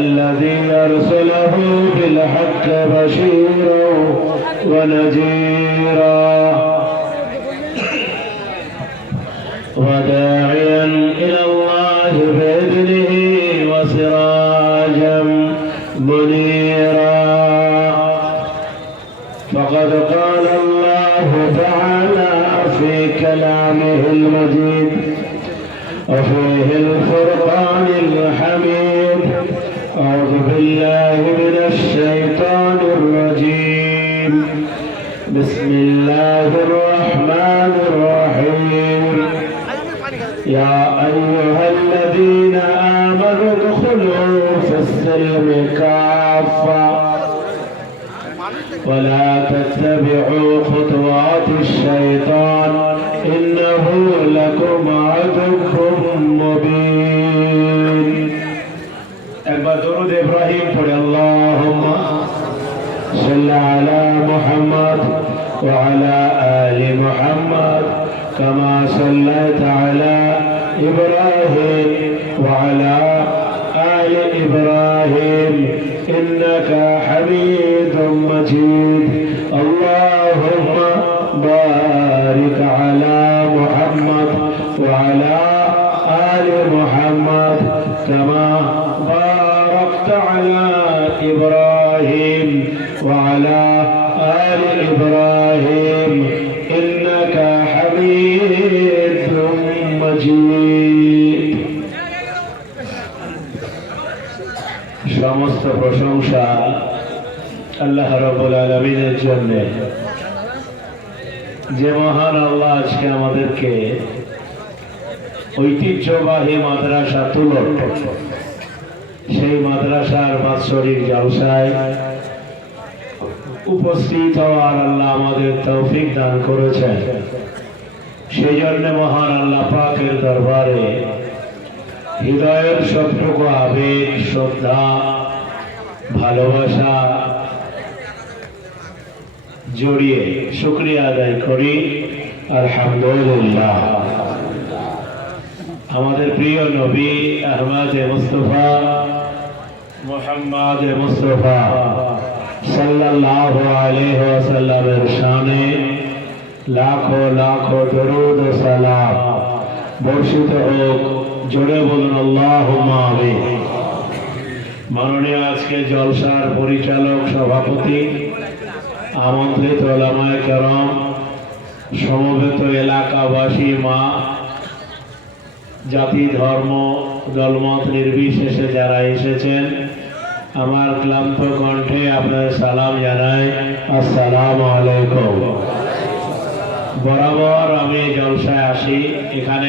الذي أرسله بالحق بشيرا ونذيرا وداعيا إلى الله بإذنه وسراجا منيرا فقد قال الله تعالى في كلامه المجيد وفيه الفرقان الحميد أعوذ بالله من الشيطان الرجيم بسم الله الرحمن الرحيم يا أيها الذين آمنوا ادخلوا في السلم كافة ولا تتبعوا خطوات الشيطان إنه لكم عدو مبين أكبر درود إبراهيم قل اللهم صل على محمد وعلى آل محمد كما صليت على إبراهيم وعلى آل إبراهيم إنك حميد مجيد اللهم بارك على محمد وعلى آل محمد كما باركت على إبراهيم وعلى آل إبراهيم إنك حميد مجيد সমস্ত প্রশংসা আল্লাহ রাব্বুল আলামিনের জন্য, যে মহান আল্লাহ আজকে আমাদেরকে ঐতিহ্যবাহী মাদ্রাসা তুলট সেই মাদ্রাসার বাৎসরিক জলসায় উপস্থিত হওয়ার আল্লাহ আমাদের তৌফিক দান করেছেন। সেই জন্য মহান আল্লাহ পাকের দরবারে হৃদয়ের সবটুকু আবেগ, শ্রদ্ধা, ভালোবাসা জড়িয়ে শুকরিয়া আদায় করি আলহামদুলিল্লাহ। আমাদের প্রিয় নবী আহমদ মুস্তফা মুহাম্মদ মুস্তফা সাল্লাল্লাহু আলাইহি ওয়াসাল্লামের শানে লাখো লাখো দরুদ ও সালাম বর্ষিত হোক। জোরে বলুন আল্লাহুম্মা আমিন। মাননীয় আজকে জলসার পরিচালক, সভাপতি, আমন্ত্রিত ওলামায়ে কেরাম, সমবেত এলাকাবাসী, মা, জাতি, ধর্ম, দলমত নির্বিশেষে যারা এসেছেন, আমার ক্লান্ত কণ্ঠে আপনার সালাম জানাই, আসসালামু আলাইকুম। বরাবর আমি জলসায় আসি, এখানে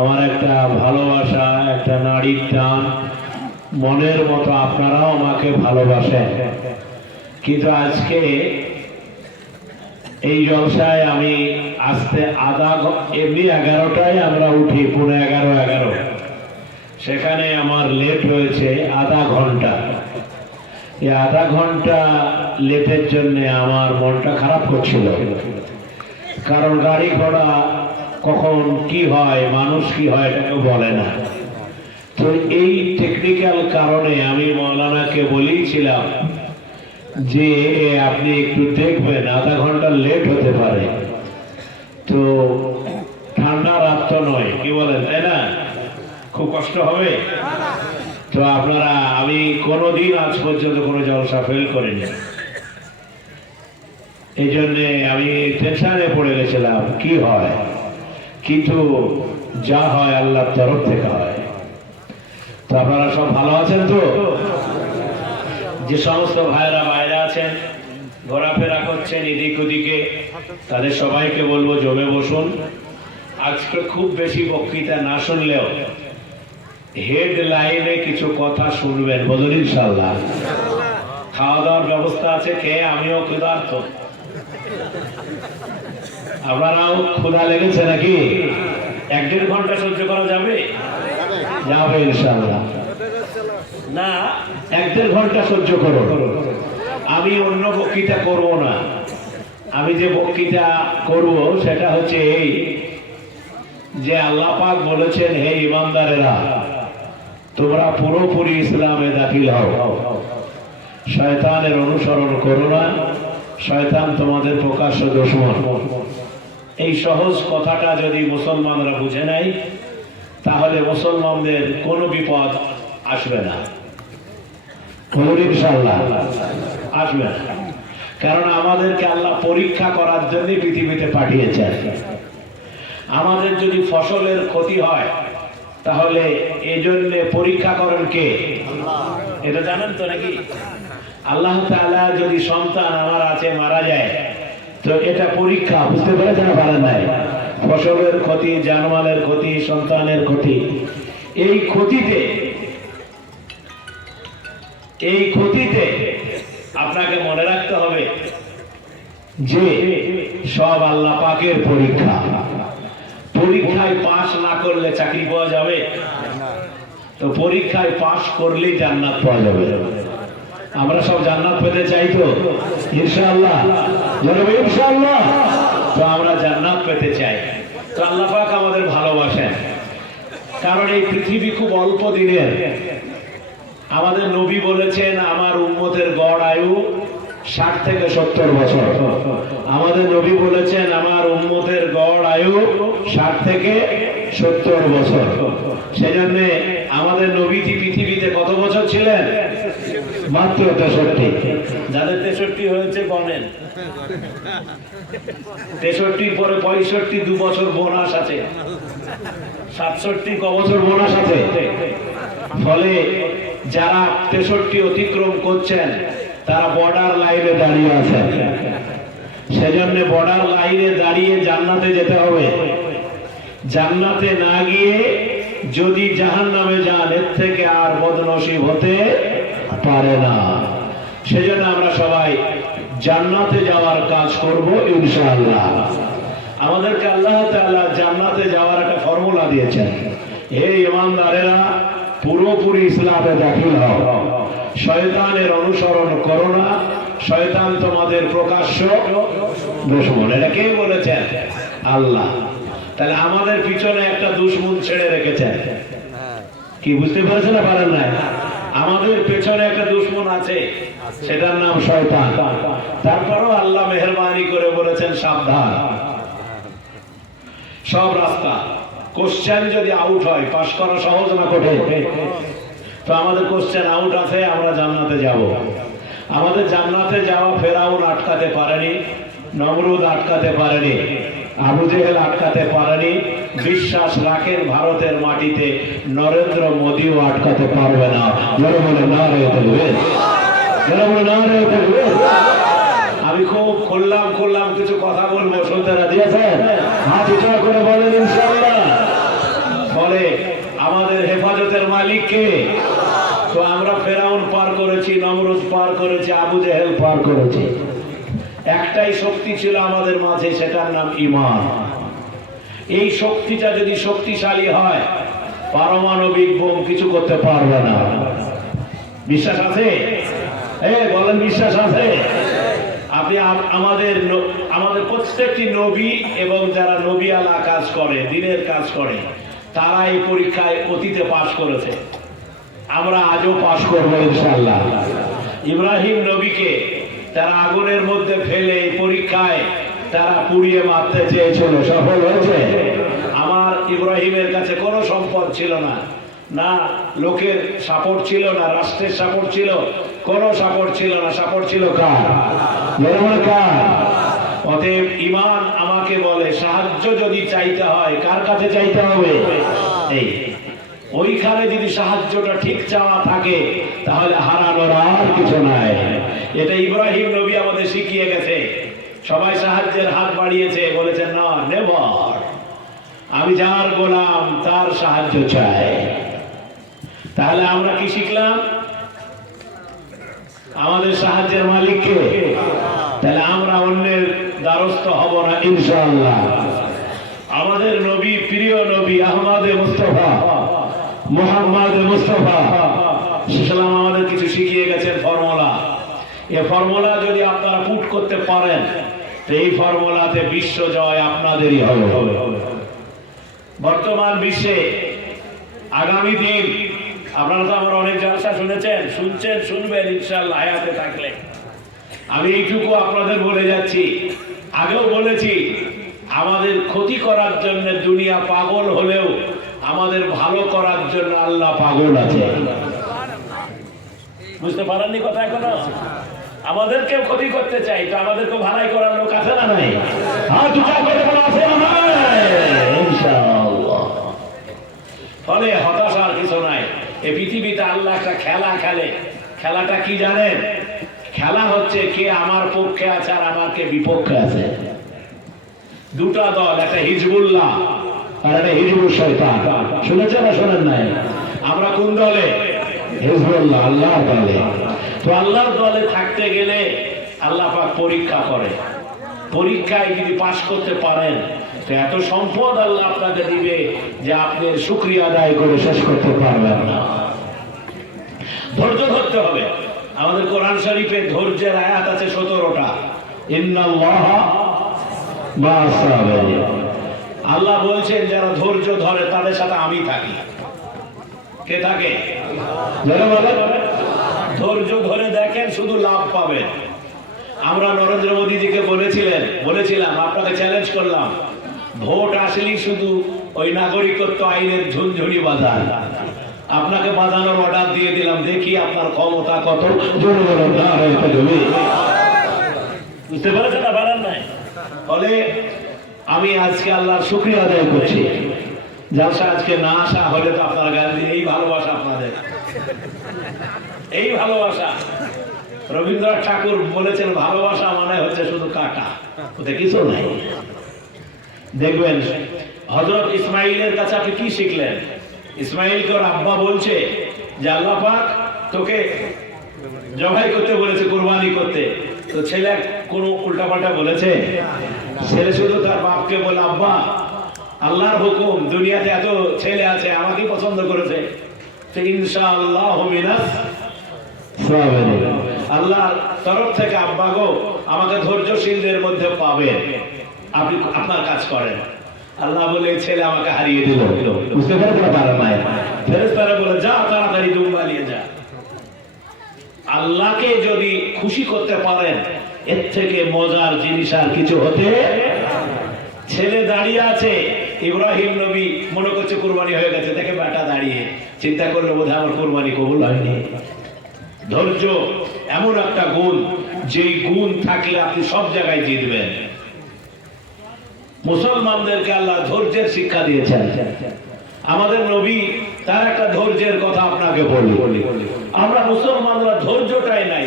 আমার একটা ভালোবাসা, একটা নাড়ির টান, মনের মতো আপনারাও আমাকে ভালোবাসেন। কিন্তু আজকে এই জলসায় আমি আসতে এমনি 11টায় আমরা উঠি, 11:15, সেখানে আমার লেট হয়েছে আধা ঘন্টা। এই আধা ঘন্টা লেটের জন্য আমার মনটা খারাপ করছিল, কারণ গাড়ি ঘোড়া কখন কি হয়, মানুষ কি হয় এটা কেউ বলে না। তো এই টেকনিক্যাল কারণে আমি মৌলানাকে বলেছিলাম যে আপনি একটু দেখবেন, আধা ঘন্টা লেট হতে পারে। তো ঠান্ডা রাত তো নয়, কি বলেন, তাই না? খুব কষ্ট হবে। তো আপনারা, আমি কোনোদিন আজ পর্যন্ত কোনো জলসা ফেল করিনি, এই জন্যে আমি টেনশনে পড়ে গেছিলাম কি হয়। কিন্তু যা হয় আল্লাহর তরফ থেকে হয়। তো আপনারা সব ভালো আছেন তো? যে সমস্ত ভাইরা বাইরে আছেন, ঘোরাফেরা করছেন এদিক ওদিকে, তাদের সবাইকে বলবো জমে বসুন। আজকে খুব বেশি বক্তৃতা না শুনলেও হেডলাইনে কিছু কথা শুনবেন, বলুন ইনশাআল্লাহ। খাওয়া দাওয়ার ব্যবস্থা আছে, খেয়ে আমিও ক্ষুধার্ত। আপনারাও ক্ষুধা লেগেছে নাকি? 1-1.5 ঘন্টা সহ্য করা যাবে? যাবে ইনশাআল্লাহ। না, 1-1.5 ঘন্টা সহ্য করো। আমি অন্য বক্তৃতা করব না, আমি যে বক্তৃতা করব সেটা হচ্ছে এই যে আল্লাহ পাক বলেছেন, হে ঈমানদারেরা, তোমরা পুরোপুরি ইসলামে দাখিল হও, শয়তানের অনুসরণ করো না, শয়তান তোমাদের প্রকাশ্য দুশমন। এই সহজ কথাটা যদি মুসলমানরা বুঝে নেয় তাহলে মুসলমানদের কোনো বিপদ আসবে না, ইনশাআল্লাহ আসবে না। কারণ আমাদেরকে আল্লাহ পরীক্ষা করার জন্য পৃথিবীতে পাঠিয়েছেন। আমাদের যদি ফসলের ক্ষতি হয় তাহলে এই জন্য পরীক্ষা করেন কে? এটা জানেন তো নাকি? আল্লাহ তাআলা যদি সন্তান আমার আছে মারা যায় তো এটা পরীক্ষা, বুঝতে পেরেছেন না? পারেন নাই? ফসলের ক্ষতি, জানমালের ক্ষতি, সন্তানের ক্ষতি, এই ক্ষতিতে আপনাকে মনে রাখতে হবে যে সব আল্লাহ পাকের পরীক্ষা। পরীক্ষায় পাস না করলে চাকরি পাওয়া যাবে? তো পরীক্ষায় পাস করলেই জান্নাত পাওয়া যাবে। আমরা সব জান্নাত পেতে চাই তো ইনশাআল্লাহ, ইনশাআল্লাহ। তো আমরা জান্নাত পেতে চাই, তো আল্লাহ পাক আমাদের ভালোবাসেন। কারণ এই পৃথিবী খুব অল্প দিনের। আমাদের নবী বলেছেন আমার উম্মতের গড় আয়ু 60 থেকে 70 বছর। আমাদের নবী বলেছেন আমার উম্মতের গড় আয়ু 60 থেকে 70 বছর। সেজন্য আমাদের নবীজি পৃথিবীতে কত বছর ছিলেন? মাত্র 63। যাদের 63 হয়েছে বলেন। 63 পরে 65 2 বছর বোনাস আছে, 67 ক বছর বোনাস আছে। ফলে যারা 63 অতিক্রম করছেন তারা বর্ডার লাইনে দাঁড়িয়ে আছেন। সেজন্য বর্ডার লাইনে দাঁড়িয়ে জান্নাতে যেতে হবে। জান্নাতে না গিয়ে যদি জাহান্নামে যান এর থেকে আর বদনসিব হতে পারে না। সেজন্য আমরা সবাই জান্নাতে যাওয়ার কাজ করব ইনশাআল্লাহ। আমাদেরকে আল্লাহ তাআলা জান্নাতে যাওয়ার একটা ফর্মুলা দিয়েছেন। হে ঈমানদারেরা, পুরোপুরি ইসলামে দাখিল হও, শয়তানের অনুসরণ করো না, শয়তান তোমাদের প্রকাশ্য দুশমন। এটা কে বলেছেন? আল্লাহ। তাহলে আমাদের পিছনে একটা দুশমন ছেড়ে রেখেছেন। কি বুঝতে পেরেছেন না? পারেন নাই? আমাদের পেছনে একটা দুশমন আছে, সেটার নাম শয়তান। তারপরও আল্লাহ মেহেরবানি করে বলেছেন সাবধান। সব রাস্তা কোশ্চেন যদি আউট হয়, পাস করা সহজ না কঠিন? তো আমাদের কোশ্চেন আউট আছে, আমরা জান্নাতে যাব। আমাদের জান্নাতে যাওয়া ফেরাউন আটকাতে পারেনি, নমরুদ আটকাতে পারেনি, আবু জেহেল আটকাতে পারেনি। বিশ্বাস রাখেন ভারতের মাটিতে নরেন্দ্র মোদীও আটকাতে পারবে না। যারা বলে না রে তাকবীর, যারা বলে না রে তাকবীর। আমি খুব খুললাম কিছু কথা বলবো, শুনতে রাজি আছেন? হাত উঁচু করে বলেন ইনশাআল্লাহ। ফলে আমাদের হেফাজতের মালিক কে? তো আমরা ফেরাউন পার করেছি, নমরুদ পার করেছি, আবু জেহেল পার করেছি। একটাই শক্তি ছিল আমাদের মাঝে, সেটার নাম ঈমান। এই শক্তিটা যদি শক্তিশালী হয়, পারমাণবিক বোম কিছু করতে পারবে না। বিশ্বাস আছে? বলেন বিশ্বাস আছে? আপনি আমাদের প্রত্যেকটি নবী এবং যারা নবী আলা কাজ করে, দ্বীনের কাজ করে, তারা এই পরীক্ষায় অতীতে পাশ করেছে। আমরা আজও পাশ করবো ইনশাআল্লাহ। ইব্রাহিম নবীকে তারা আগুনের মধ্যে ফেলে এই পরীক্ষায় তারা পুড়িয়ে মারতে চেয়েছিল, সফল হয়েছে। আমার ইব্রাহিমের কাছে কোনো সম্পদ ছিল না, না লোকের সাপোর্ট ছিল, না রাষ্ট্রের সাপোর্ট ছিল, কোনো সাপোর্ট ছিল না। সাপোর্ট ছিল কার? অতএব ঈমান আমাকে বলে সাহায্য যদি চাইতে হয় কার কাছে চাইতে হবে? এই ওইখানে যদি সাহায্যটা ঠিক চাওয়া থাকে তাহলে হারানোর আর কিছু নাই। এটা ইব্রাহিম নবী আমাদের শিখিয়ে গেছে। সবাই সাহায্যের হাত বাড়িয়েছে, বলেছেন না, নেভার, আমি যার গোলাম তার সাহায্য চাই। তাহলে আমরা কি শিখলাম? আমাদের সাহায্যের মালিক কে? তাহলে আমরা অন্যের দ্বারস্থ হব না ইনশাআল্লাহ। আমাদের নবী, প্রিয় নবী আহমদে মুস্তাফা, মুহাম্মদ মুস্তাফা সাল্লাল্লাহু আমাদের কিছু শিখিয়ে গেছেন ফর্মুলা। এই ফর্মুলা যদি আপনারা পুট করতে পারেন তো এই ফর্মুলাতে বিশ্ব জয় আপনাদেরই হবে। বর্তমান বিশ্বে আগামী দিন আপনারা তো আমার অনেক জলসা শুনেছেন, শুনছেন, শুনবেন ইনশাআল্লাহ হায়াতে থাকলে। আমি এইটুকু আপনাদের বলে যাচ্ছি, আগেও বলেছি, আমাদের ক্ষতি করার জন্য দুনিয়া পাগল হলেও আমাদের ভালো করার জন্য আল্লাহ পাগল আছে। বুঝতে পারেননি কথা এখনো? আমাদেরকেও ক্ষতি করতে চাই, তো আমাদেরকে ভালাই করার লোক আছে না নাই? ফলে হতাশার কিছু নাই। এই পৃথিবীতে আল্লাহ একটা খেলা খেলে। খেলাটা কি জানেন? খেলা হচ্ছে কে আমার পক্ষে আছে আর আমার কে বিপক্ষে আছে। দুটা দল, একটা হিজবুল্লাহ আর একটা হিজবুল শয়তান। শুনেছেন না শোনেন নাই? আমরা কোন দলে? হিজবুল্লাহ, আল্লাহর দলে। তো আল্লাহর দলে থাকতে গেলে আল্লাহ পাক পরীক্ষা করে। পরীক্ষায় যদি পাশ করতে পারেন তো এত সম্পদ আল্লাহ আপনাকে দিবে যে আপনি শুকরিয়া আদায় করে শেষ করতে পারবেন না। ধৈর্য ধরতে হবে। আমাদের কোরআন শরীফে ধৈর্যের আয়াত আছে 17টা। ইন্নাল্লাহা মা'আস সাবিরিন। আল্লাহ বলছেন যারা ধৈর্য ধরে তাদের সাথে আমি থাকি। কে থাকে? ধৈর্য ধরে দেখেন, শুধু লাভ পাবেন। আমরা নরেন্দ্র মোদীজিকে বলেছিলাম, আপনাকে চ্যালেঞ্জ করলাম, ভোট আসলেই শুধু ওই নাগরিকত্ব আইনের ঝুনঝুনি বাজার, আপনাকে বাজানোর অর্ডার দিয়ে দিলাম, দেখি আপনার ক্ষমতা কত। বুঝতে পারছেন না? পারেন নাই? ফলে আমি আজকে আল্লাহর শুকরিয়া আদায় করছি। জালসা আজকে না আসা হলে তো আপনার গান্ধী, এই ভালোবাসা আপনাদের, এই ভালোবাসা। রবীন্দ্রনাথ ঠাকুর বলেছেন ভালোবাসা মানে হচ্ছে শুধু কাটা, ওতে কিছু নাই। দেখবেন হযরত ইসমাইলের কাছে আপনি কি শিখলেন? ইসমাইলকে ওর আব্বা বলছে যে আল্লাহ পাক তোকে জবাই করতে বলেছে, কুরবানি করতে। তো ছেলে কোনো উল্টাপাল্টা বলেছে? ছেলে শুধু তার বাপকে বলে, আব্বা আল্লাহর হুকুম, দুনিয়াতে এত ছেলে আছে, আমাকেই পছন্দ করেছে, তো ইনশাআল্লাহ মিনাস সাবিরিন। আল্লাহর তরফ থেকে আব্বা গো আমাকে ধৈর্যশীলদের মধ্যে পাবেন, আপনি আপনার কাজ করেন। আল্লাহ বলে ছেলে আমাকে হারিয়ে দিল। বুঝতে পারেন না? ফেরেশতারা বলে যা তাড়াতাড়ি দুম্বা নিয়ে যা। আল্লাহকে যদি খুশি করতে পারেন এর থেকে মজার জিনিস আর কিছু হতে। ছেলে দাঁড়িয়ে আছে, ইব্রাহিম নবী মনে করছে কুরবানি হয়ে গেছে, দেখে বেটা দাঁড়িয়ে, চিন্তা করলো বোধহয় আমার কুরবানি কবুল হয়নি। ধৈর্য এমন একটা গুণ, যেই গুণ থাকলে আপনি সব জায়গায় জিতবেন। মুসলমানদেরকে আল্লাহ ধৈর্যের শিক্ষা দিয়েছেন। আমাদের নবী তার একটা ধৈর্যের কথা আপনাকে বলি। আমরা মুসলমানরা ধৈর্যটাই নাই।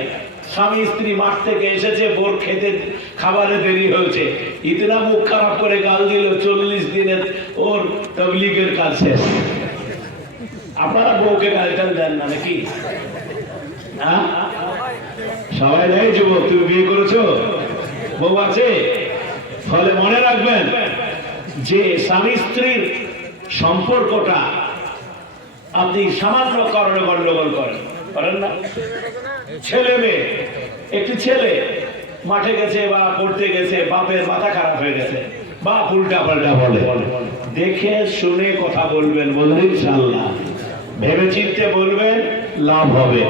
স্বামী স্ত্রী মাঠ থেকে এসেছে, বোর খেতে খাবারে দেরি হয়েছে, ইতনা মুখ খারাপ করে গাল দিল, 40 দিনের ওর তাবলীগের কাজ শেষ। আপনারা বউকে গালটাল দেন না নাকি? সবাই নেই যুবক, তুমি বিয়ে করেছো, বউ আছে। ফলে মনে রাখবেন যে স্বামী স্ত্রীর সম্পর্কটা আপনি সামান্য কারণে গন্ডগোল করেন না। ছেলে মেয়ে, একটি ছেলে মাঠে গেছে বা পড়তে গেছে, বাপের মাথা খারাপ হয়ে গেছে, বাপ উল্টা পাল্টা বলে, দেখে শুনে কথা বলবেন, বলবেন ইনশাআল্লাহ, ভেবে চিন্তে বলবেন, লাভ হবে।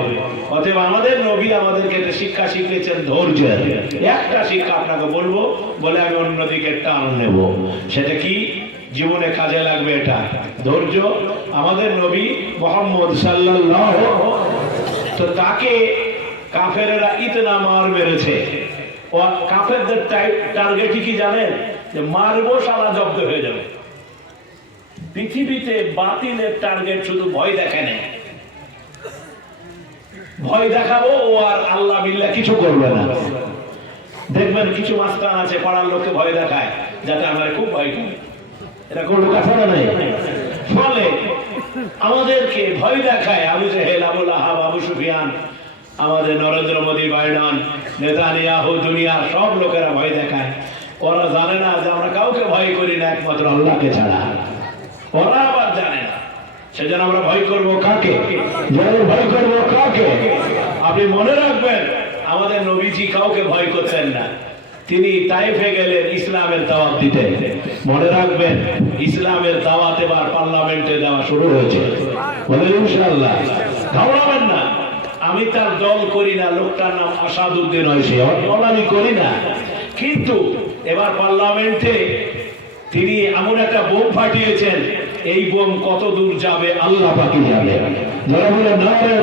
অতএব আমাদের নবী আমাদেরকে একটা শিক্ষা শিখিয়েছেন ধৈর্যের। একটা শিক্ষা আপনাকে বলবো, বলে আমি অন্যদিকে টান নেব। সেটা কি? জীবনে কাজে লাগবে এটা, ধৈর্য। আমাদের নবী মুহাম্মদ সাল্লাল্লাহু, তো তাকে কাফেরেরা ইতনা মার মেরেছে। ও কাফেরদের টার্গেট কি জানেন? যে মারবো, সারা জব্দ হয়ে যাবে। পৃথিবীতে বাতিলের টার্গেট শুধু ভয় দেখে নেয়, ভয় দেখাবো, ও আর আল্লাহ বিল্লাহ কিছু করবে না। দেখবেন কিছু মাস্টার আছে পাড়ার লোককে ভয় দেখায় যাতে আমার খুব ভয় করে, এটা কোনো কথা নাই। ফলে আমাদেরকে ভয় দেখায় আবু জেহেল, আবু লাহাব, আবু সুফিয়ান, আমাদের নরেন্দ্র মোদী, বাইডেন, নেতানিয়াহু, দুনিয়ার সব লোকেরা ভয় দেখায়। ওরা জানে না যে আমরা কাউকে ভয় করি না একমাত্র আল্লাহকে ছাড়া। ওরা আবার জানে না, সেজন্য আমরা ভয় করবো কাকে? ভয় করবো কাকে? আপনি মনে রাখবেন আমাদের নবীজি কাউকে ভয় করতেন না। তিনি তাইফে গেলেন ইসলামের দাওয়াত দিতে। মনে রাখবেন ইসলামের দাওয়াত এবার পার্লামেন্টে দেওয়া শুরু হয়েছে। বলে ইনশাআল্লাহ, ঘাবড়াবেন না। আমি তার দল করি না, লোকটার নাম আসাদুদ্দিন ঐশী, দল আমি করি না। কিন্তু এবার পার্লামেন্টে তিনি এমন একটা বোম ফাটিয়েছেন, এই বোম কত দূর যাবে আল্লাহ পাকই জানে। যারা বলে নারায়ে